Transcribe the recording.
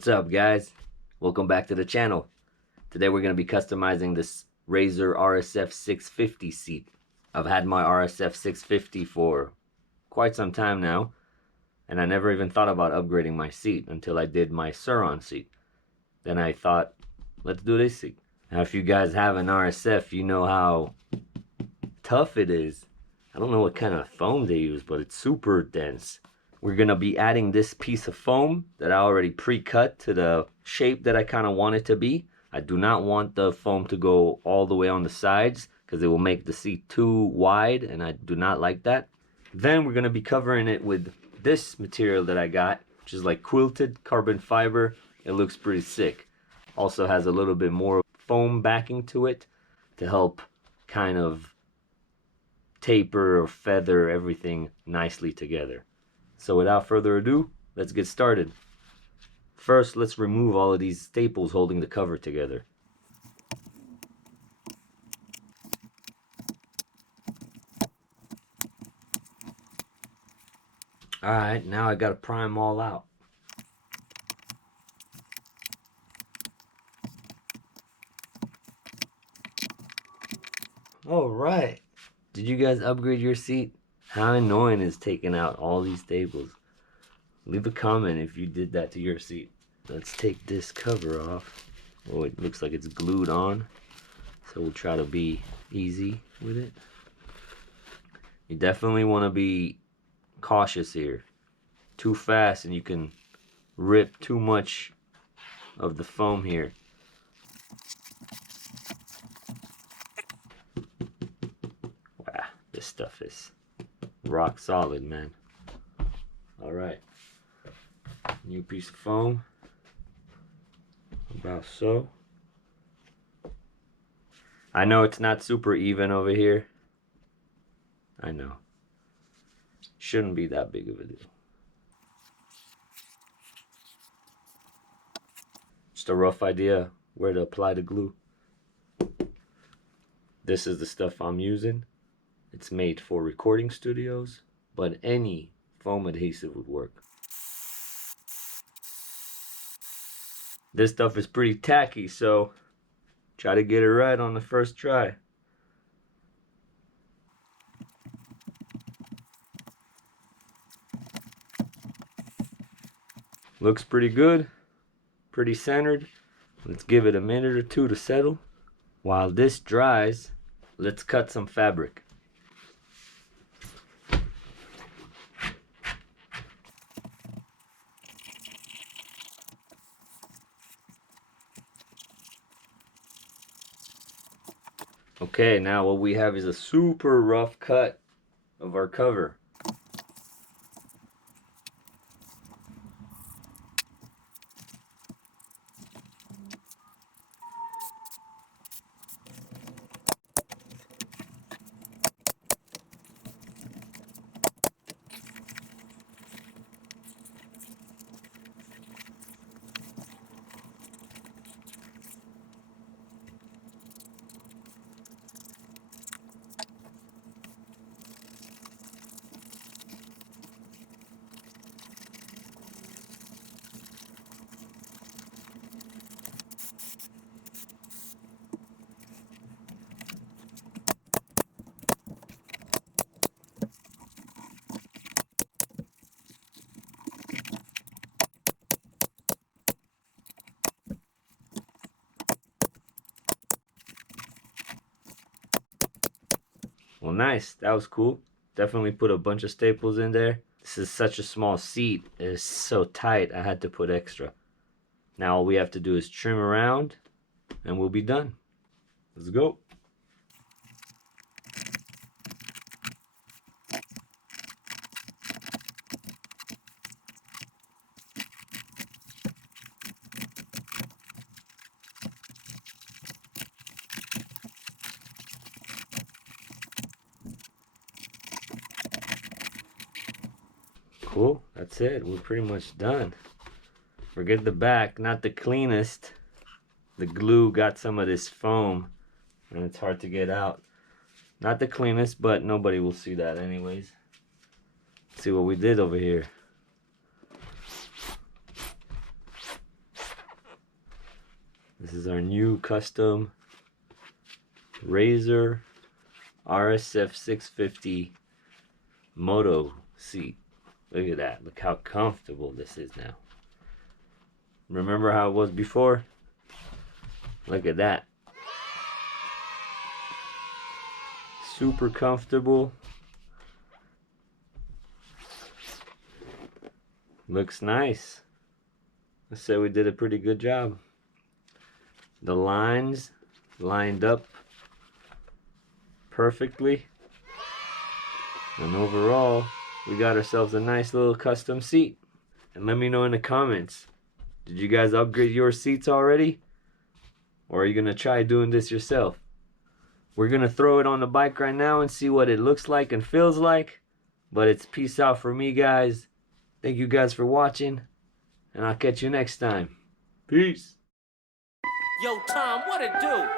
What's up, guys? Welcome back to the channel. Today we're going to be customizing this Razor RSF650 seat. I've had my RSF650 for quite some time now, and I never even thought about upgrading my seat until I did my Sur-Ron seat. Then I thought, let's do this seat. Now if you guys have an RSF, you know how tough it is. I don't know what kind of foam they use, but it's super dense. We're going to be adding this piece of foam that I already pre-cut to the shape that I kind of want it to be. I do not want the foam to go all the way on the sides because it will make the seat too wide, and I do not like that. Then we're going to be covering it with this material that I got, which is like quilted carbon fiber. It looks pretty sick. Also has a little bit more foam backing to it to help kind of taper or feather everything nicely together. So without further ado, let's get started. First, let's remove all of these staples holding the cover together. Alright, now I gotta prime all out. Alright. Did you guys upgrade your seat? How annoying is taking out all these staples? Leave a comment if you did that to your seat. Let's take this cover off. Oh, it looks like it's glued on. So we'll try to be easy with it. You definitely want to be cautious here. Too fast and you can rip too much of the foam here. Wow, this stuff is rock solid, man. All right, new piece of foam, about so. I know it's not super even over here. I know. Shouldn't be that big of a deal. Just a rough idea where to apply the glue. This is the stuff I'm using. It's made for recording studios, but any foam adhesive would work. This stuff is pretty tacky, so try to get it right on the first try. Looks pretty good, pretty centered. Let's give it a minute or two to settle. While this dries, let's cut some fabric. Okay, now what we have is a super rough cut of our cover. Well, nice. That was cool. Definitely put a bunch of staples in there. This is such a small seat. It's so tight, I had to put extra. Now all we have to do is trim around and we'll be done. Let's go. Cool, that's it. We're pretty much done. Forget the back, not the cleanest. The glue got some of this foam and it's hard to get out. Not the cleanest, but nobody will see that anyways. Let's see what we did over here. This is our new custom Razor RSF650 Moto seat. Look at that. Look how comfortable this is now. Remember how it was before? Look at that. Super comfortable. Looks nice. I say we did a pretty good job. The lines lined up perfectly. And overall, we got ourselves a nice little custom seat. And let me know in the comments, did you guys upgrade your seats already? Or are you gonna try doing this yourself? We're gonna throw it on the bike right now and see what it looks like and feels like. But it's peace out for me, guys. Thank you guys for watching, and I'll catch you next time. Peace. Yo, Tom, what it do?